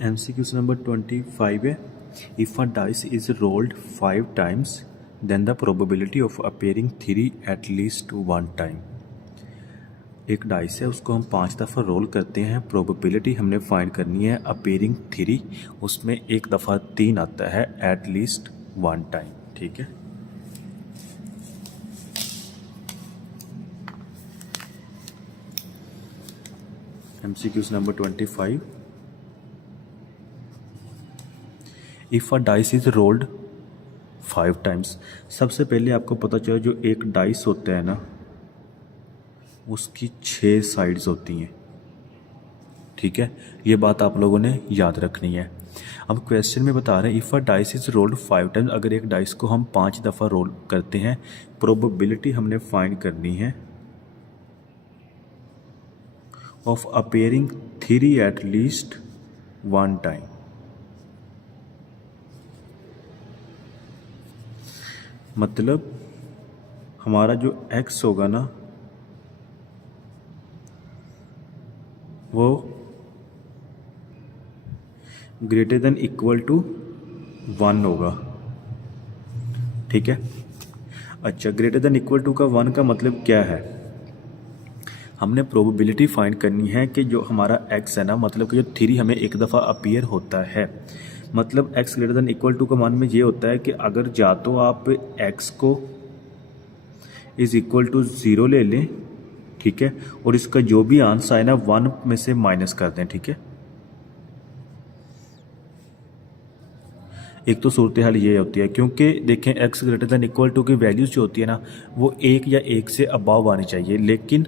MCQs number 25 है। If a dice is rolled 5 times then the probability of appearing 3 at least 1 time. एक dice है, उसको हम 5 दफ़ा रोल करते हैं, प्रोबेबिलिटी हमने फाइंड करनी है अपेयरिंग 3, उसमें एक दफ़ा 3 आता है एट लीस्ट 1 टाइम। ठीक है, MCQs number 25। If a dice is rolled 5 times, सबसे पहले आपको पता चला जो एक डाइस होता है ना, उसकी 6 साइड्स होती हैं। ठीक है, ये बात आप लोगों ने याद रखनी है। अब क्वेश्चन में बता रहे हैं if a dice is rolled 5 times, अगर एक डाइस को हम 5 दफ़ा रोल करते हैं, प्रोबेबिलिटी हमने फाइंड करनी है of appearing 3 at least 1 time. मतलब हमारा जो x होगा ना, वो ग्रेटर देन इक्वल टू 1 होगा। ठीक है, अच्छा, ग्रेटर देन इक्वल टू का 1 का मतलब क्या है? हमने प्रोबेबिलिटी फाइंड करनी है कि जो हमारा x है ना, मतलब कि जो 3 हमें एक दफ़ा अपीयर होता है, मतलब x greater than equal to का मान में ये होता है कि अगर या तो आप x को इज इक्वल टू 0 ले लें, ठीक है, और इसका जो भी आंसर है ना 1 में से माइनस कर दें। ठीक है, एक तो सूरत हाल ये होती है, क्योंकि देखें x greater than equal to की वैल्यूज जो होती है ना, वो 1 या 1 से अबव आनी चाहिए, लेकिन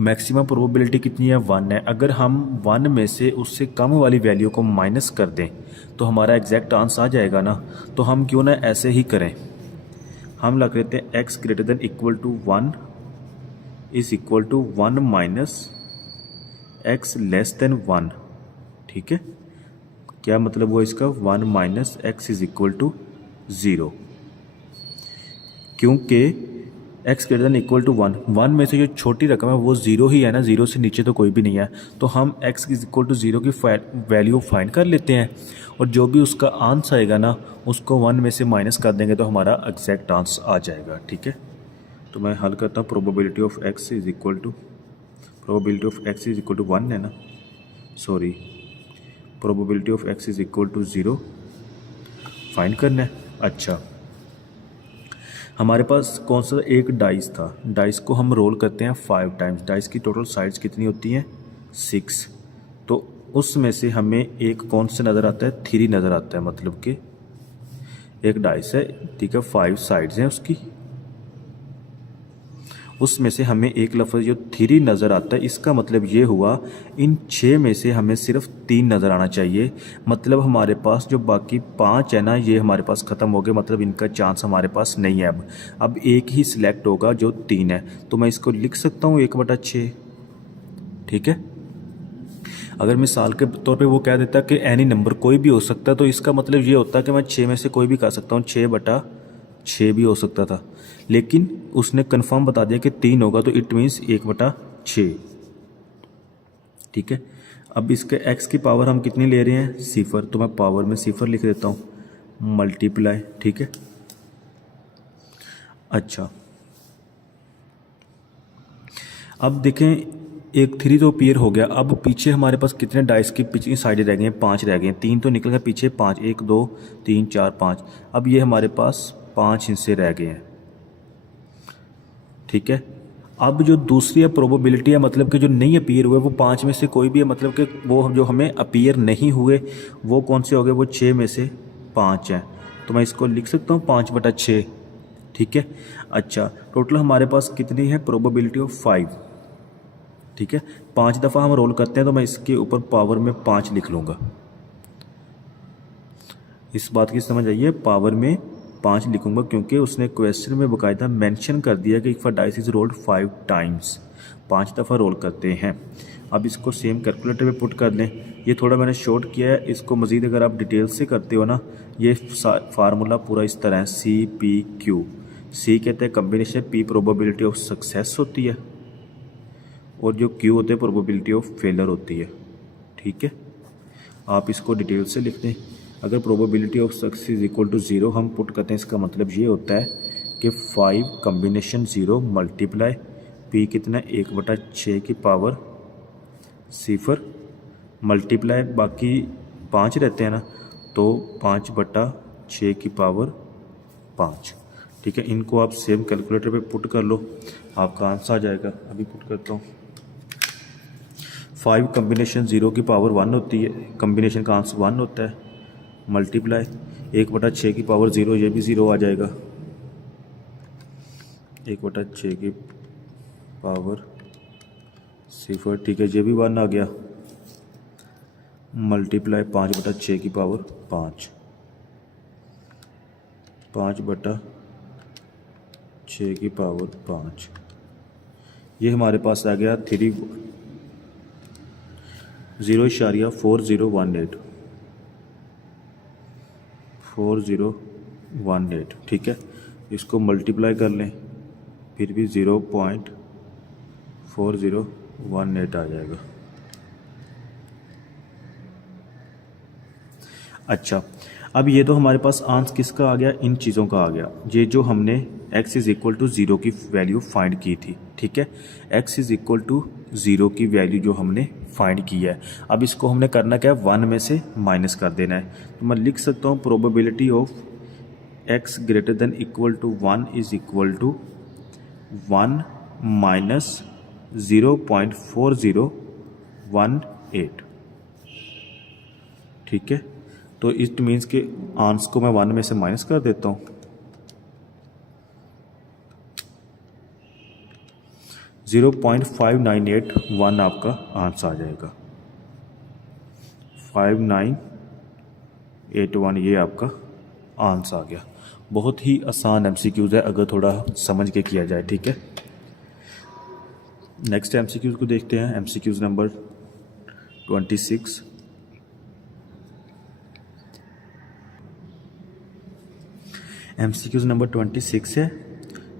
मैक्सिमम प्रोबेबिलिटी कितनी है? 1 है। अगर हम 1 में से उससे कम वाली वैल्यू को माइनस कर दें तो हमारा एग्जैक्ट आंसर आ जाएगा ना। तो हम क्यों ना ऐसे ही करें, हम लग लेते हैं x greater than equal to 1 is equal to 1 minus x less than 1। ठीक है, क्या मतलब हुआ इसका? 1 minus x is equal to 0, क्योंकि x greater than equal to 1 में से जो छोटी रकम है वो 0 ही है ना, 0 से नीचे तो कोई भी नहीं है। तो हम x इज इक्वल टू 0 की वैल्यू फाइंड कर लेते हैं, और जो भी उसका आंसर आएगा ना, उसको 1 में से माइनस कर देंगे तो हमारा एग्जैक्ट आंसर आ जाएगा। ठीक है, तो मैं हल करता हूँ। Probability of x is equal to 1 है ना, sorry, probability of x is equal to 0 find करना है। अच्छा, हमारे पास कौन सा एक डाइस था, डाइस को हम रोल करते हैं 5 टाइम्स। डाइस की टोटल साइड्स कितनी होती हैं? 6। तो उसमें से हमें एक कौन सा नज़र आता है? 3 नज़र आता है, मतलब कि एक डाइस है, ठीक है, 5 साइड्स हैं उसकी, उसमें से हमें एक लफ्ज़ जो 3 नज़र आता है, इसका मतलब ये हुआ इन 6 में से हमें सिर्फ 3 नज़र आना चाहिए। मतलब हमारे पास जो बाकी 5 है ना, ये हमारे पास ख़त्म हो गए, मतलब इनका चांस हमारे पास नहीं है। अब एक ही सिलेक्ट होगा जो 3 है, तो मैं इसको लिख सकता हूँ 1/6। ठीक है, अगर मिसाल के तौर पे वो कह देता कि एनी नंबर कोई भी हो सकता है, तो इसका मतलब ये होता कि मैं 6 में से कोई भी कर सकता हूँ, 6/6 भी हो सकता था, लेकिन उसने कंफर्म बता दिया कि 3 होगा, तो इट मीन्स 1/6। ठीक है, अब इसके x की पावर हम कितनी ले रहे हैं? 0, तो मैं पावर में 0 लिख देता हूँ, मल्टीप्लाई। ठीक है, अच्छा, अब देखें एक 3 तो अपीयर हो गया। अब पीछे हमारे पास कितने डाइस की पिछली साइडें रह गई हैं? 5 रह गए हैं। 3 तो निकल गए पीछे, 5, 1 2 3 4 5। अब ये हमारे पास 5 हिस्से रह गए हैं। ठीक है, अब जो दूसरी प्रोबेबिलिटी है, मतलब कि जो नहीं अपीयर हुए, वो 5 में से कोई भी है, मतलब कि वो जो हमें अपीयर नहीं हुए वो कौन से हो गए? वो 6 में से 5 हैं, तो मैं इसको लिख सकता हूँ 5/6। ठीक है, अच्छा, टोटल हमारे पास कितनी है? Probability of 5। ठीक है, 5 दफ़ा हम रोल करते हैं, तो मैं इसके ऊपर पावर में 5 लिख लूँगा। इस बात की समझ आइए, पावर में 5 लिखूंगा, क्योंकि उसने क्वेश्चन में बाकायदा मेंशन कर दिया कि if a dice is rolled 5 times, 5 दफ़ा रोल करते हैं। अब इसको सेम कैलकुलेटर में पुट कर लें। ये थोड़ा मैंने शॉर्ट किया है, इसको मज़ीद अगर आप डिटेल से करते हो ना, ये फार्मूला पूरा इस तरह है, CPQ। C कहते हैं combination, P probability of success होती है, और जो Q होते हैं प्रोबेबिलिटी ऑफ फेलर होती है। ठीक है, आप इसको डिटेल से लिख दें। अगर probability of success is equal to 0 हम पुट करते हैं, इसका मतलब ये होता है कि 5 कॉम्बिनेशन 0 मल्टीप्लाई पी कितना 1/6 की पावर 0 मल्टीप्लाई बाकी 5 रहते हैं ना, तो 5/6 की पावर 5। ठीक है, इनको आप सेम कैलकुलेटर पे पुट कर लो, आपका आंसर आ जाएगा। अभी पुट करता हूँ। 5 कॉम्बिनेशन 0 की पावर 1 होती है, कॉम्बिनेशन का आंसर 1 होता है, मल्टीप्लाई 1/6 की पावर 0, ये भी 0 आ जाएगा। 1/6 की पावर 0, ठीक है, ये भी 1 आ गया, मल्टीप्लाई 5/6 की पावर 5, 5/6 की पावर 5। ये हमारे पास आ गया 0.4018। ठीक है, इसको मल्टीप्लाई कर लें फिर भी 0.4018 आ जाएगा। अच्छा, अब ये तो हमारे पास आंसर किसका आ गया, इन चीज़ों का आ गया, ये जो हमने x इज़ इक्वल टू 0 की वैल्यू फाइंड की थी। ठीक है, x इज़ इक्वल टू 0 की वैल्यू जो हमने फाइंड की है, अब इसको हमने करना क्या है, 1 में से माइनस कर देना है। तो मैं लिख सकता हूँ probability of x greater than equal to 1 is equal to 1 minus 0.4018। ठीक है, तो इट मीन्स के आंसर को मैं 1 में से माइनस कर देता हूँ। 0.5981 आपका आंसर आ जाएगा। 5981 ये आपका आंसर आ गया। बहुत ही आसान एमसीक्यूज है अगर थोड़ा समझ के किया जाए। ठीक है, नेक्स्ट एमसीक्यूज को देखते हैं। MCQs number 26। एमसीक्यूज नंबर 26 है,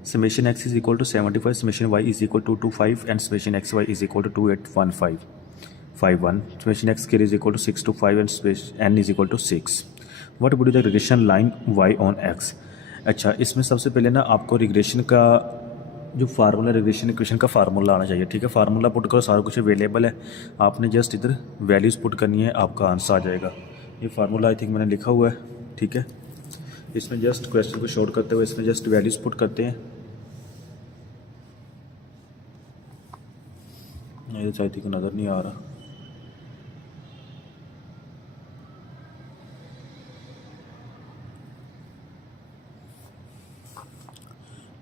summation x is equal to 75, summation y is equal to 25 and summation x y is equal to 281551, summation x square is equal to 625 and n is equal to 6। What would be the regression line y on x. अच्छा, इसमें सबसे पहले ना आपको regression का जो formula, regression equation का formula आना चाहिए। ठीक है, फार्मूला पुट करो, सारा कुछ अवेलेबल है, आपने जस्ट इधर वैल्यूज़ पुट करनी है, आपका आंसर आ जाएगा। ये फार्मूला आई थिंक मैंने लिखा हुआ है। ठीक है, इसमें जस्ट क्वेश्चन को शॉर्ट करते हुए इसमें जस्ट वैल्यूज़ पुट करते हैं। ये तो आई थिंक नज़र नहीं आ रहा।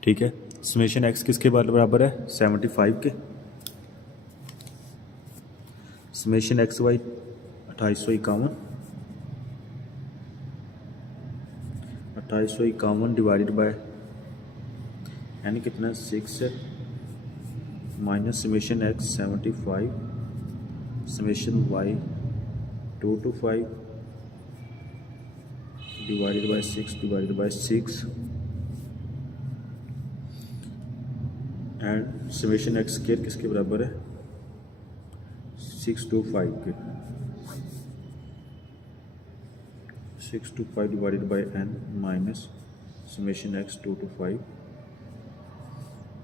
ठीक है, समेशन एक्स किसके बराबर है, 75 के। Summation x y 2851 divided by यानी कितना 6 है, minus summation x 75 summation y 225 divided by 6 and summation x square किसके बराबर है, 625 के। 625 divided by n minus summation x 225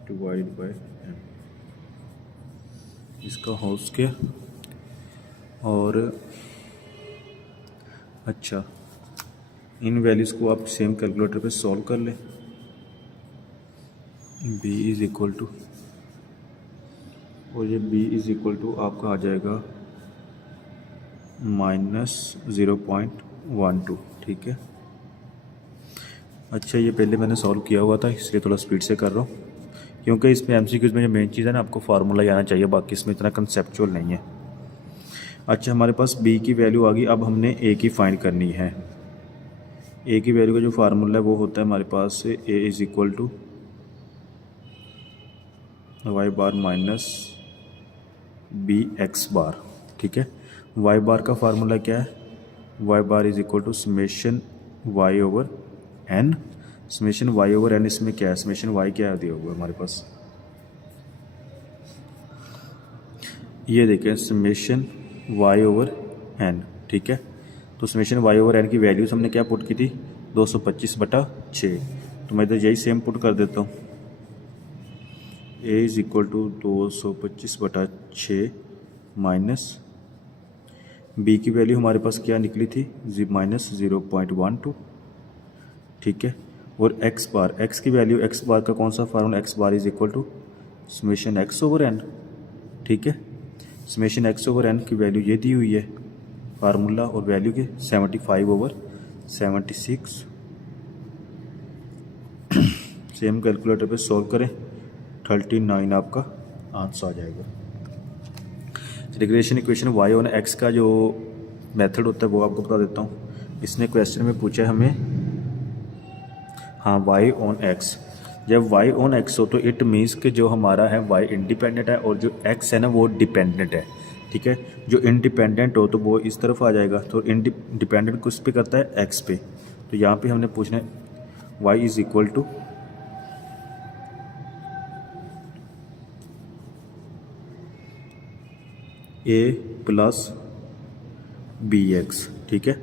divided by n, इसका होल स्क्वायर। और अच्छा, इन वैल्यूज़ को आप सेम कैलकुलेटर पे सॉल्व कर लें। b इज़ इक्वल टू, और ये b इज़ इक्वल टू आपका आ जाएगा -0.12। ठीक है, अच्छा, ये पहले मैंने सॉल्व किया हुआ था इसलिए थोड़ा स्पीड से कर रहा हूँ, क्योंकि इसमें एमसीक्यूज़ में जो मेन चीज़ है ना, आपको फार्मूला ही आना चाहिए, बाकी इसमें इतना कंसेप्चुअल नहीं है। अच्छा, हमारे पास b की वैल्यू आ गई, अब हमने a की फाइंड करनी है। a की वैल्यू का जो फार्मूला है वो होता है हमारे पास a is equal to Y bar minus B X bar. ठीक है, वाई बार का फार्मूला क्या है, Y bar is equal to summation Y over N. Summation Y over N इसमें क्या है, समेशन वाई क्या दिया हुआ है हमारे पास, ये देखें समेशन वाई ओवर एन। ठीक है। तो समेशन वाई ओवर एन की वैल्यूज हमने क्या पुट की थी 225/6। तो मैं इधर यही सेम पुट कर देता हूँ, a is equal to 225/6 minus b की वैल्यू हमारे पास क्या निकली थी -0.12, ठीक है। और एक्स की वैल्यू एक्स बार का कौन सा formula, x bar is equal to summation x over n, ठीक है। समेशन एक्स ओवर एन की वैल्यू ये दी हुई है फार्मूला, और वैल्यू की 75/76। सेम कैलकुलेटर पे सॉल्व करें, 39 आपका आंसर आ जाएगा। Regression equation y on x का जो मेथड होता है वो आपको बता देता हूँ। इसने क्वेश्चन में पूछा है हमें, हाँ वाई ऑन एक्स, जब वाई ऑन एक्स हो तो इट मीन्स कि जो हमारा है वाई इंडिपेंडेंट है और जो एक्स है ना वो डिपेंडेंट है, ठीक है। जो इंडिपेंडेंट हो तो वो इस तरफ आ जाएगा, तो डिपेंडेंट किस पे करता है, एक्स पे। तो यहाँ पे हमने पूछना है y is equal to a plus b x, ठीक है।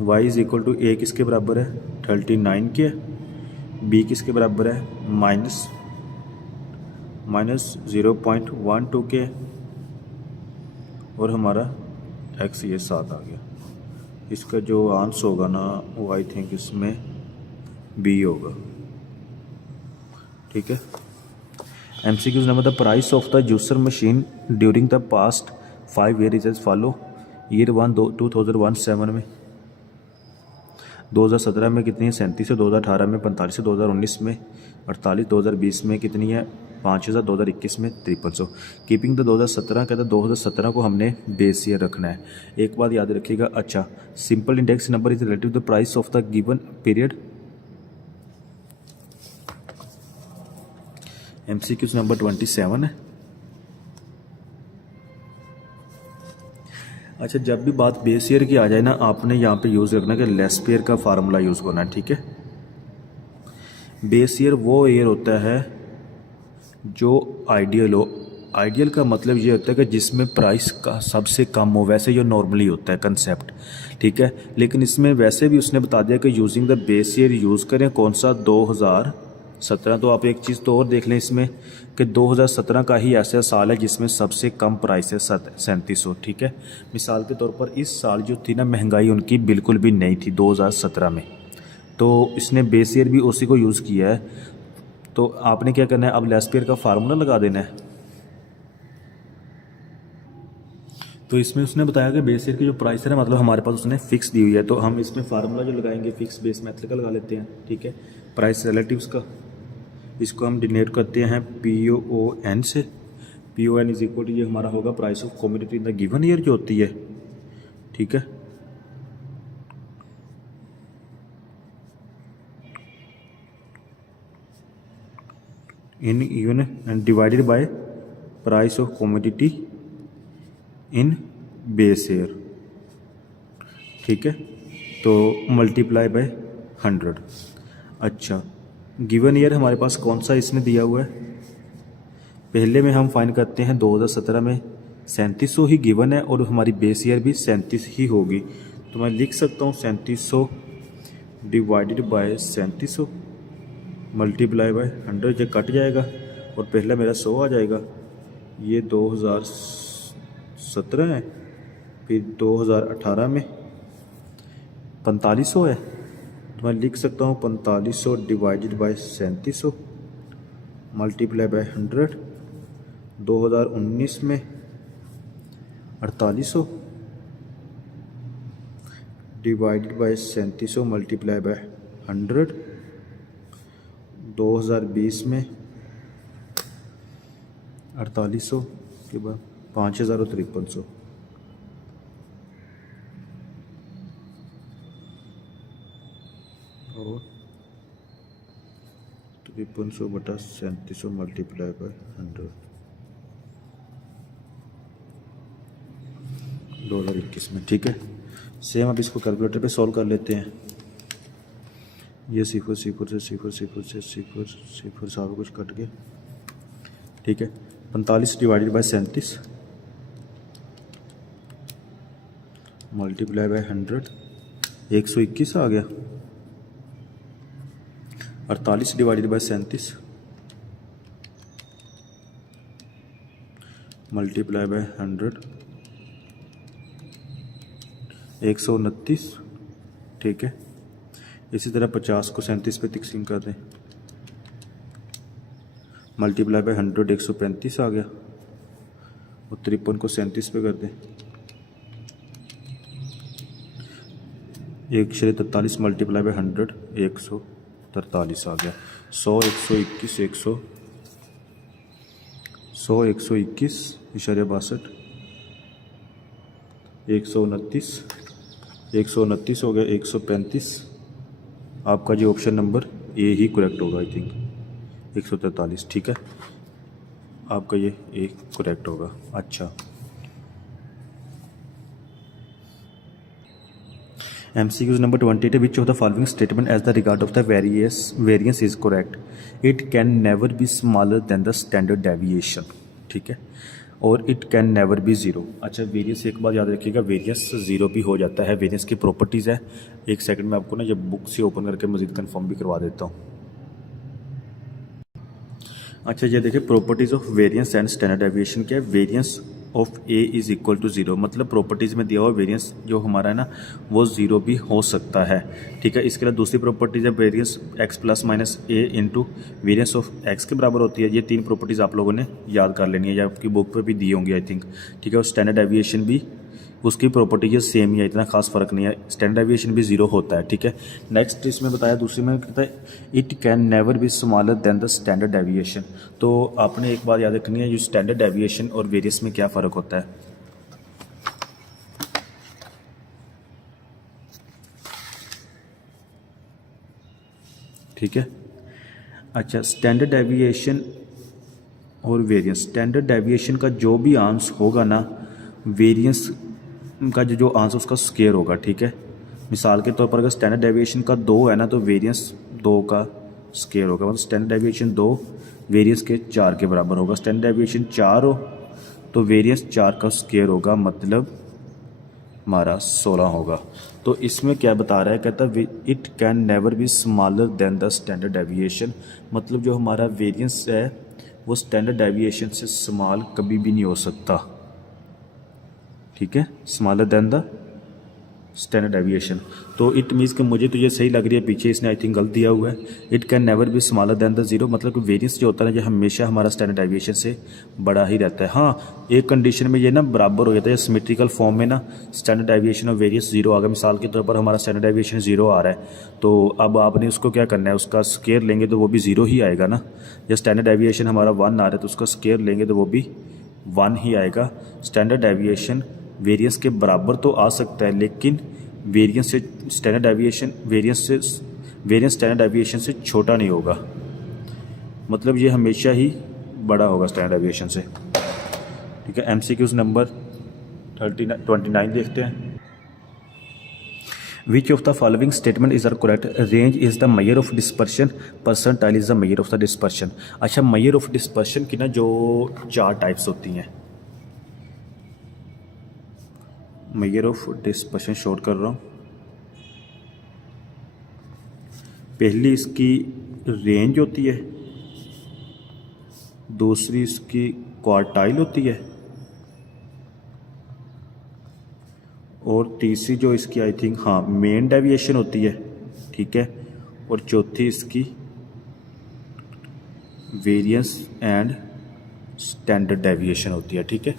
Y is equal to a किसके बराबर है 39 के, बी किसके बराबर है -0.12 के, और हमारा एक्स ये 7 आ गया। इसका जो आंसर होगा ना वो आई थिंक इसमें बी होगा, ठीक है। MCQs number the price of the juicer machine during the past 5 year is as follow. Year 1 2017 में 2017 में कितनी है 37 है, 2018 में 45 है, 2019 में 48, 2020 में कितनी है 5000, 2021 में 5300। कीपिंग द 2017 कहता है 2017 को हमने बेस ईयर रखना है। एक बात याद रखिएगा, अच्छा simple index number is relative the price of the given period. MCQs number 27 है। अच्छा जब भी बात बेस ईयर की आ जाए ना, आपने यहाँ पे यूज़ रखना कि लेस ईयर का फार्मूला यूज़ करना है, ठीक है। बेस ईयर वो ईयर होता है जो आइडियल हो। आइडियल का मतलब ये होता है कि जिसमें प्राइस का सबसे कम हो, वैसे जो नॉर्मली होता है कंसेप्ट, ठीक है। लेकिन इसमें वैसे भी उसने बता दिया कि using the base year use करें कौन सा 2017। तो आप एक चीज़ तो और देख लें इसमें कि 2017 का ही ऐसा साल है जिसमें सबसे कम प्राइस है 3700, ठीक है। मिसाल के तौर पर इस साल जो थी ना महंगाई उनकी बिल्कुल भी नहीं थी 2017 में, तो इसने बेस ईयर भी उसी को यूज़ किया है। तो आपने क्या करना है, अब लेस ईयर का फार्मूला लगा देना है। तो इसमें उसने बताया कि बेस ईयर की जो प्राइस है ना मतलब हमारे पास उसने फिक्स दी हुई है, तो हम इसमें फार्मूला जो लगाएंगे फिक्स बेस मेथड का लगा लेते हैं, ठीक है। प्राइस रिलेटिव्स का इसको हम डिनोट करते हैं PON से। PON इज इक्वल टू ये हमारा होगा price of commodity in the given year जो होती है, ठीक है। In even and divided by price of commodity in base year, ठीक है। तो मल्टीप्लाई बाय 100। अच्छा गिवन ईयर हमारे पास कौन सा इसमें दिया हुआ है, पहले में हम फाइंड करते हैं 2017 में 3700 ही गिवन है और हमारी बेस ईयर भी 37 ही होगी। तो मैं लिख सकता हूँ 3700 डिवाइडेड बाय 3700 मल्टीप्लाई बाय 100, ये कट जाएगा और पहला मेरा 100 आ जाएगा। ये 2017 है, फिर 2018 में 4500 है, तो मैं लिख सकता हूँ 4500 डिवाइडेड बाय 3700 मल्टीप्लाई बाय 100। 2019 में 4800 डिवाइडेड बाय 3700 मल्टीप्लाई बाय 100। 2020 में 4800 के बाद 5000 और 5300। और 5300/3700 मल्टीप्लाई बाय 100 2021 में, ठीक है। सेम अब इसको कैलकुलेटर पे सॉल्व कर लेते हैं। ये 0 0 से 0 0 से 0 0 सारा कुछ कट गया, ठीक है। 45 डिवाइडेड बाय 37 मल्टीप्लाई बाय 100, 121 आ गया। 48 डिवाइडेड बाय 37 मल्टीप्लाई बाय 100, 129, ठीक है। इसी तरह 50 को 37 पे तकसीम कर दें, मल्टीप्लाई बाय 100, 135 आ गया। और 53 को 37 पे कर दें, 143 मल्टीप्लाई बाय 100, 143 आ गया। 100, 121, 100, 121 इशारे 62, 129, 129 हो गया, 135। आपका जो option number A he correct होगा, आई थिंक 143, ठीक है। आपका ये ए करेक्ट होगा। अच्छा, MCQ number 28, which of the following statement as the regard of the variance is correct? It can never be smaller than the standard deviation, ठीक है। और it can never be zero. अच्छा, variance एक बार याद रखिएगा, variance zero भी हो जाता है। वेरियंस की प्रॉपर्टीज़ है, एक सेकंड में आपको ना ये बुक से ओपन करके मज़ीद कंफर्म भी करवा देता हूँ। अच्छा, ये देखिए properties of variance and standard deviation क्या है। Variance of a is equal to zero, मतलब प्रॉपर्टीज़ में दिया हुआ वेरियंस जो हमारा है ना वो ज़ीरो भी हो सकता है, ठीक है। इसके अलावा दूसरी प्रॉपर्टीज़ है variance x plus minus A into variance of x के बराबर होती है। ये तीन प्रॉपर्टीज़ आप लोगों ने याद कर लेनी है, या आपकी बुक पे भी दी होंगी आई थिंक, ठीक है। और स्टैंडर्ड डेविएशन भी उसकी प्रॉपर्टीज सेम ही है, इतना खास फर्क नहीं है। स्टैंडर्ड डेविएशन भी ज़ीरो होता है, ठीक है। नेक्स्ट इसमें बताया, दूसरी में कहता है it can never be smaller than the standard deviation. तो आपने एक बात याद रखनी है, जो स्टैंडर्ड डेविएशन और वेरियंस में क्या फ़र्क होता है। ठीक है। अच्छा, स्टैंडर्ड डेविएशन और वेरियंस, स्टैंडर्ड डेविएशन का जो भी आंसर होगा ना, वेरियंस का जो आंसर उसका स्क्वायर होगा, ठीक है। मिसाल के तौर पर अगर स्टैंडर्ड डेविएशन का 2 है ना, तो वेरियंस 2 का स्क्वायर होगा, मतलब स्टैंडर्ड डेविएशन 2 वेरियंस के 4 के बराबर होगा। स्टैंडर्ड डेविएशन 4 हो तो वेरियंस 4 का स्क्वायर होगा, मतलब हमारा 16 होगा। तो इसमें क्या बता रहा है, कहता है it can never be smaller than the standard deviation, मतलब जो हमारा वेरियंस है वो स्टैंडर्ड डेविएशन से स्मॉल कभी भी नहीं हो सकता, ठीक है, smaller than the standard deviation. तो इट मीन्स कि मुझे तो ये सही लग रही है, पीछे इसने आई थिंक गलत दिया हुआ है। It can never be smaller than the zero, मतलब कि वेरियंस जो होता है ना, ये हमेशा हमारा स्टैंडर्ड डेविएशन से बड़ा ही रहता है। हाँ, एक कंडीशन में ये ना बराबर हो जाता है, सिमेट्रिकल फॉर्म में ना स्टैंडर्ड डेविएशन और वेरियंस जीरो आ गया। मिसाल के तौर पर हमारा स्टैंडर्ड डेविएशन जीरो आ रहा है, तो अब आपने उसको क्या करना है, उसका स्क्वायर लेंगे तो वो भी जीरो ही आएगा ना। या स्टैंडर्ड डेविएशन हमारा 1 आ रहा है, तो उसका स्क्वायर लेंगे तो वो भी 1 ही आएगा। स्टैंडर्ड डेविएशन वेरियंस के बराबर तो आ सकता है, लेकिन वेरियंस से standard deviation variance standard deviation से छोटा नहीं होगा, मतलब ये हमेशा ही बड़ा होगा स्टैंडर्ड डेविएशन से, ठीक है। MCQs नंबर 29 देखते हैं। Which of the following statement is are correct. Range is the measure of dispersion, percentile is the measure of the dispersion. अच्छा, मेजर ऑफ डिस्पर्शन की ना जो 4 टाइप्स होती हैं, मेजर ऑफ डिस्पर्शन शॉर्ट कर रहा हूँ। पहली इसकी रेंज होती है, दूसरी इसकी क्वार्टाइल होती है, और तीसरी जो इसकी आई थिंक हाँ मेन डेविएशन होती है, ठीक है। और चौथी इसकी वेरियंस एंड स्टैंडर्ड डेविएशन होती है, ठीक है।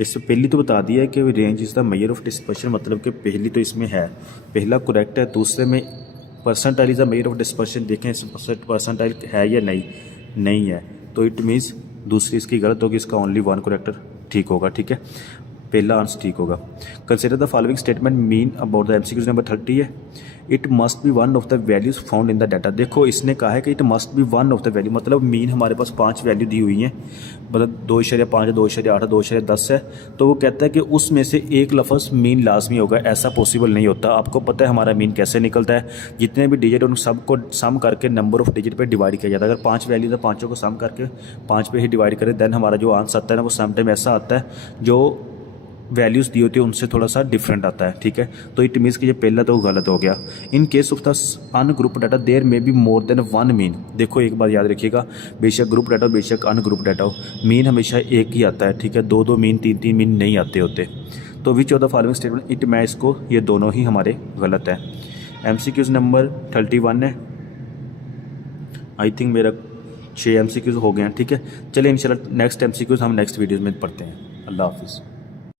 इससे पहली तो बता दिया है कि range is the measure of dispersion, मतलब कि पहली तो इसमें है, पहला करेक्ट है। दूसरे में percentile is the measure of dispersion, देखें इसमें परसेंटाइल है या नहीं है, तो इट मीन्स दूसरी इसकी गलत होगी, इसका ओनली 1 करेक्टर ठीक होगा, ठीक है। पहला आंसर ठीक होगा। Consider the following statement mean about the MCQ number 30 है। It must be one of the values found in the data. देखो इसने कहा है कि it must be one of the value, मतलब मीन हमारे पास 5 वैल्यू दी हुई हैं, मतलब 2.5, 2.8, 2.10 है, तो वो कहता है कि उसमें से एक लफ्ज़ मीन लाजमी होगा। ऐसा पॉसिबल नहीं होता। आपको पता है हमारा मीन कैसे निकलता है, जितने भी डिजिट उन सबको सम करके नंबर ऑफ डिजिट पे डिवाइड किया जाता है। अगर 5 वैल्यूज है, पाँचों को सम करके 5 पे ही डिवाइड करें, देन हमारा जो आंसर आता है ना वो सम टाइम ऐसा आता है जो वैल्यूज़ दी होती है उनसे थोड़ा सा डिफरेंट आता है, ठीक है। तो इट मीन्स कि ये पहला तो गलत हो गया। In case of the ungroup data there may be more than one mean. देखो एक बात याद रखिएगा, बेशक ग्रुप डाटा हो बेशक अनग्रुप डाटा हो, मीन हमेशा एक ही आता है, ठीक है। दो दो मीन तीन तीन मीन नहीं आते होते। तो विच of the following statement it match को, ये दोनों ही हमारे गलत है। MCQs नंबर 31 है। आई थिंक मेरा 6 MCQs हो गए हैं, ठीक है। चलिए इंशाल्लाह नेक्स्ट MCQs हम नेक्स्ट वीडियोज़ में पढ़ते हैं। अल्लाह हाफिज़।